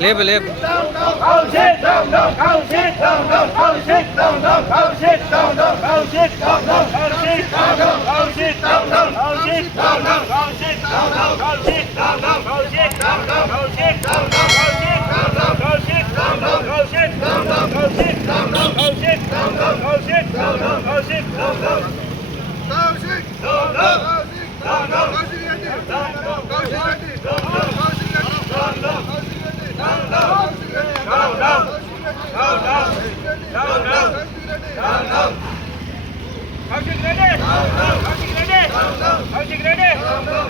లేపు లేపు కౌశిక్ రెడ్డి కౌశిక్ రెడ్డి కౌశిక్ రెడ్డి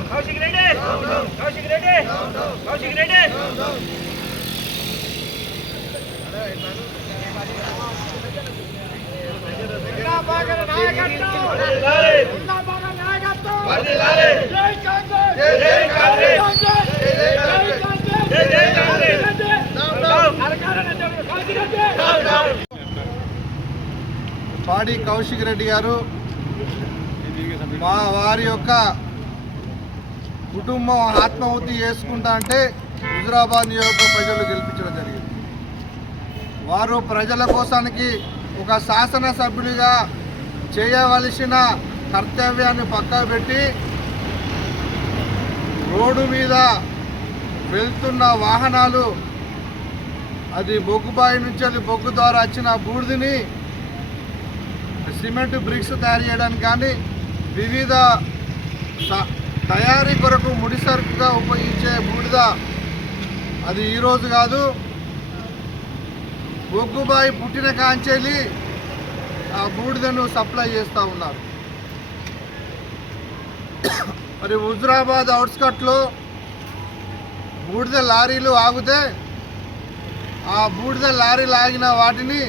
కౌశిక్ రెడ్డి కౌశిక్ రెడ్డి కౌశిక్ రెడ్డి అధికారం పాడి కౌశిక్ రెడ్డి గారు మా వారి యొక్క కుటుంబం ఆత్మాహుతి చేసుకుంటా అంటే హుజురాబాద్ నియోజక ప్రజలు గెలిపించడం జరిగింది. వారు ప్రజల కోసానికి ఒక శాసనసభ్యుడిగా చేయవలసిన కర్తవ్యాన్ని పక్కకు పెట్టి రోడ్డు మీద వెళ్తున్న వాహనాలు అది బొగ్గుబాయి నుంచి వెళ్ళి బొగ్గు ద్వారా వచ్చిన బూడిదని సిమెంట్ బ్రిక్స్ తయారు చేయడానికి కానీ వివిధ తయారీ కొరకు ముడి సరుకుగా ఉపయోగించే బూడిద. అది ఈరోజు కాదు. బొగ్గుబాయి పుట్టిన కాంచెలి ఆ బూడిదను సప్లై చేస్తూ ఉన్నారు. మరి హుజురాబాద్ అవుట్స్కట్లో బూడిద లారీలు ఆగితే ఆ బూడిద లారీలు ఆగిన వాటిని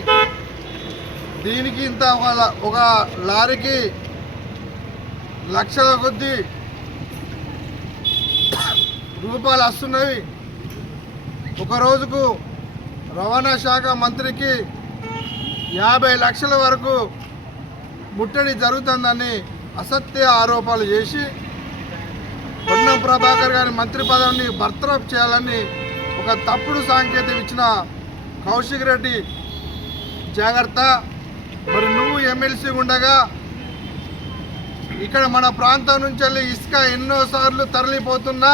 దీనికి ఇంత ఒక ఒక లారీకి లక్షల కొద్ది రూపాయలు వస్తున్నవి. ఒక రోజుకు రవాణా శాఖ మంత్రికి యాభై లక్షల వరకు ముట్టడి జరుగుతుందని అసత్య ఆరోపణలు చేసి పొన్నం ప్రభాకర్ గారి మంత్రి పదవిని బర్తరఫ్ చేయాలని ఒక తప్పుడు సాంకేతిక ఇచ్చిన కౌశిక్ రెడ్డి జాగ్రత్త మరి నువ్వు ఎమ్మెల్సీ ఉండగా ఇక్కడ మన ప్రాంతం నుంచి వెళ్ళి ఇసుక ఎన్నోసార్లు తరలిపోతున్నా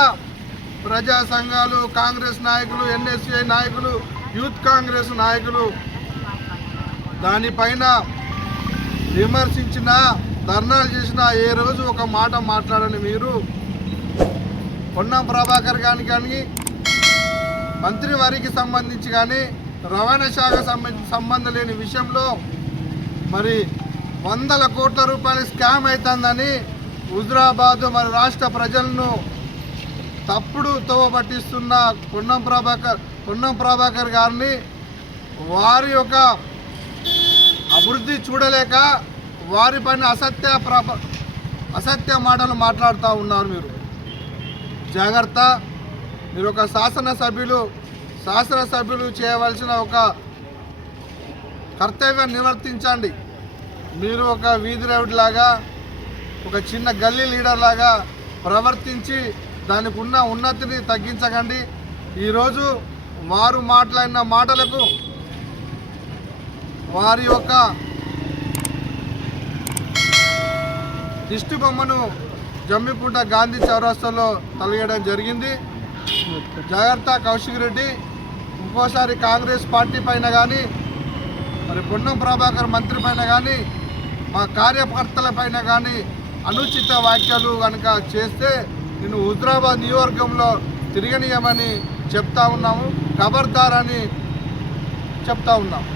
ప్రజా సంఘాలు కాంగ్రెస్ నాయకులు ఎన్ఎస్యుఐ నాయకులు యూత్ కాంగ్రెస్ నాయకులు. దానిపైన విమర్శించిన ధర్నాలు చేసిన ఏ రోజు ఒక మాట మాట్లాడని మీరు. పొన్నం ప్రభాకర్ గాని కానీ మంత్రి వారికి సంబంధించి కానీ రవాణా శాఖ సంబంధించి సంబంధం లేని విషయంలో మరి వందల కోట్ల రూపాయలు స్కామ్ అవుతుందని హుజరాబాదు మరి రాష్ట్ర ప్రజలను తప్పుడు తోవ పట్టిస్తున్న పొన్నం ప్రభాకర్ పొన్నం ప్రభాకర్ గారిని వారి యొక్క అభివృద్ధి చూడలేక వారి పైన అసత్య ప్రభ అసత్య మాటలు మాట్లాడుతూ ఉన్నారు మీరు. జాగ్రత్త. మీరు ఒక శాసనసభ్యులు శాసనసభ్యులు చేయవలసిన ఒక కర్తవ్యం నిర్వర్తించండి. మీరు ఒక వీధి రౌడ్ లాగా ఒక చిన్న గల్లీ లీడర్ లాగా ప్రవర్తించి దానికి ఉన్న ఉన్నతిని తగ్గించకండి. ఈరోజు వారు మాట్లాడిన మాటలకు వారి యొక్క దిష్టి బొమ్మను గాంధీ చౌరస్తాలో తొలగడం జరిగింది. జాగ్రత్త కౌశిక్ రెడ్డి ఇంకోసారి కాంగ్రెస్ పార్టీ పైన కానీ మరి పొన్నం ప్రభాకర్ మంత్రి పైన కానీ మా కార్యకర్తల పైన కానీ అనుచిత వ్యాఖ్యలు కనుక చేస్తే నేను హుజరాబాద్ నియోజకవర్గంలో తిరగనీయమని చెప్తా ఉన్నాము ఖబర్దార్ అని చెప్తా ఉన్నాము.